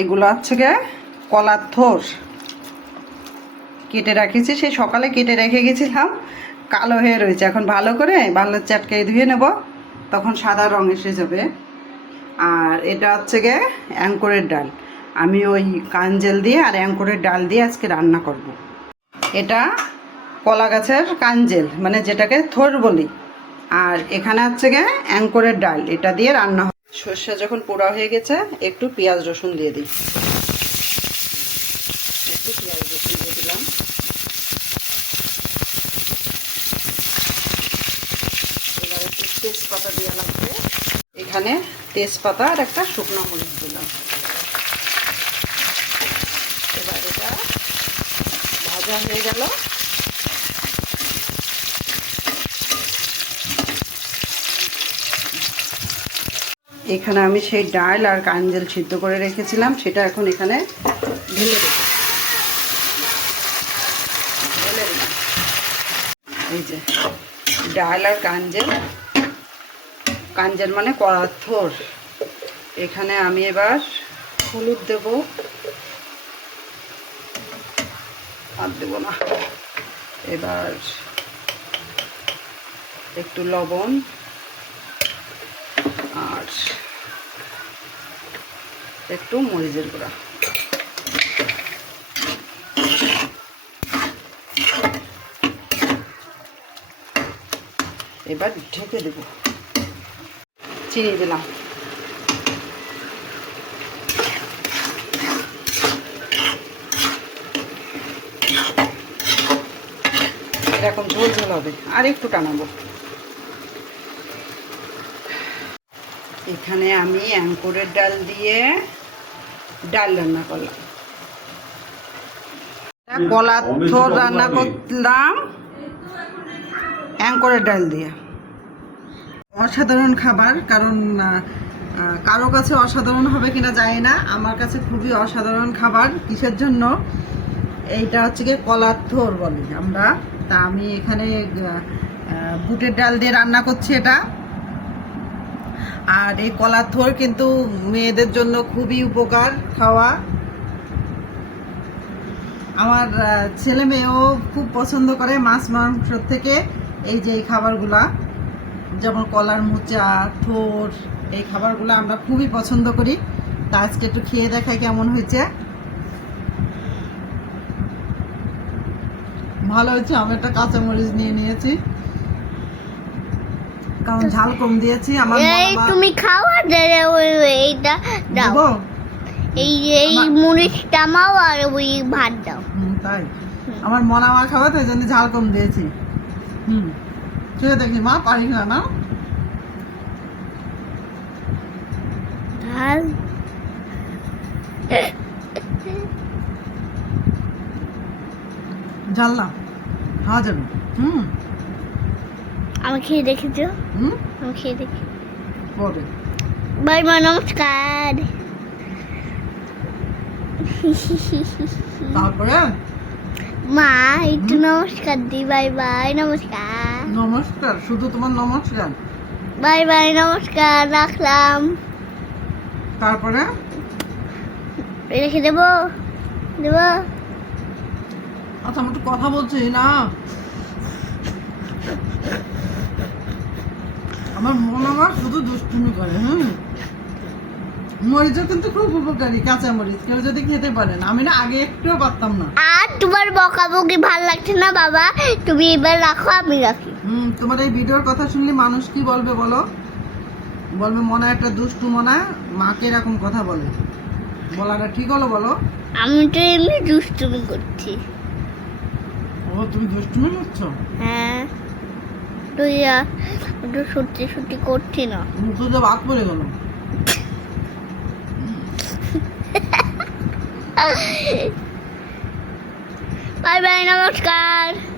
এগুলো হচ্ছে গে কলার থোর। কেটে রাখেছি, সেই সকালে কেটে রেখে গেছিলাম, কালো হয়ে রয়েছে। এখন ভালো করে ভালো চাটকে ধুয়ে নেব, তখন সাদা রং এসে যাবে। আর এটা হচ্ছে গে অ্যাঙ্করের ডাল। আমি ওই কাঞ্জেল দিয়ে আর অ্যাঙ্করের ডাল দিয়ে আজকে রান্না করব। এটা কলা গাছের কাঞ্জেল মানে যেটাকে থোর বলি। আর এখানে হচ্ছে গে অ্যাঙ্করের ডাল, এটা দিয়ে রান্না সর্ষে যখন পোড়া হয়ে গেছে, একটু পেঁয়াজ রসুন দিয়ে দিই। একটু পেঁয়াজ রসুন দিয়ে দিলাম। এবার একটু তেজপাতা দেওয়া লাগবে এখানে তেজপাতা আর একটা শুকনো মরিচ দিলাম। এবার এটা ভাজা হয়ে গেল। এখানে আমি সেই ডাল আর কাঞ্জেল সিদ্ধ করে রেখেছিলাম, সেটা এখন এখানে ঢেলে দেবো। এই যে, ডাল আর কাঞ্জেল। কাঞ্জেল মানে কড়ার থোর এখানে আমি এবার হলুদ দেব। আর দেবো না। এবার একটু লবণ আর একটু মরিচের গুঁড়া। এবার ঢেকে দেব। চিনি দিলাম। এরকম ঝোল ঝোল হবে, আর একটু টানাবো। এখানে আমি অ্যাঙ্কুরের ডাল দিয়ে ডাল রান্না করলাম। কলা থোর রান্না করলাম। অ্যাঙ্করের ডাল দিয়ে। অসাধারণ খাবার কারণ কারও কাছে অসাধারণ হবে কিনা জানি না। আমার কাছে খুবই অসাধারণ খাবার। কিসের জন্য? এইটা হচ্ছে গিয়ে কলার থোর বলি আমরা। তা আমি এখানে বুটের ডাল দিয়ে রান্না করছি এটা। আর এই কলার থোর কিন্তু মেয়েদের জন্য খুবই উপকার খাওয়া। আমার ছেলে মেয়েও খুব পছন্দ করে মাছ মাংস থেকে এই যে এই খাবারগুলা, যেমন কলার মোচা, থোর, এই খাবারগুলো আমরা খুবই পছন্দ করি। তা আজকে একটু খেয়ে দেখাই কেমন হয়েছে। ভালো হয়েছে, আমি একটা কাঁচামরিচ নিয়ে নিয়েছি। কারণ ঝাল কম দিয়েছি আমার এই তুমি ওই ওই এইটা দাও। এই এই আমার- মুড়িটা মাও আর ওই ভাত দাও। তাই। আমার মন আমার খাওয়া তো জন্য ঝাল কম দিয়েছি। হুম। খেয়ে দেখি মা পারি না না? ঝাল। ঝাল না খাওয়া যাবে। হুম। আমি খেয়ে দেখেছ হুম? আমি খেয়ে দেখি বাই মা নমস্কার। তারপরে? মা একটু নমস্কার দি বাই বাই নমস্কার। নমস্কার শুধু তোমার নমস্কার? বাই বাই নমস্কার রাখলাম। তারপরে? রেখে দেবো দেবো। আচ্ছা আমি একটু কথা বলছি না? আমার মন আমার শুধু দুষ্টুমি করে হুম? মরিচও কিন্তু খুব উপকারী কাঁচা মরিচ কেউ যদি খেতে পারেন। আমি না আগে একটুও পারতাম না। আর তোমার বকাবকি ভালো লাগছে না বাবা? তুমি এবার রাখো আমি রাখি। হুম তোমার এই ভিডিওর কথা শুনলে মানুষ কি বলবে বলো? বলবে মনে একটা দুষ্টু মনে হয় মাকে এরকম কথা বলে। বলাটা ঠিক হলো বলো? আমি তো এমনি দুষ্টুমি করছি। ও তুমি দুষ্টুমি করছ? হ্যাঁ। তুই আহ, একটু সত্যি সত্যি করছি না। মুখে ভাত পড়ে গেল। বাই বাই নমস্কার।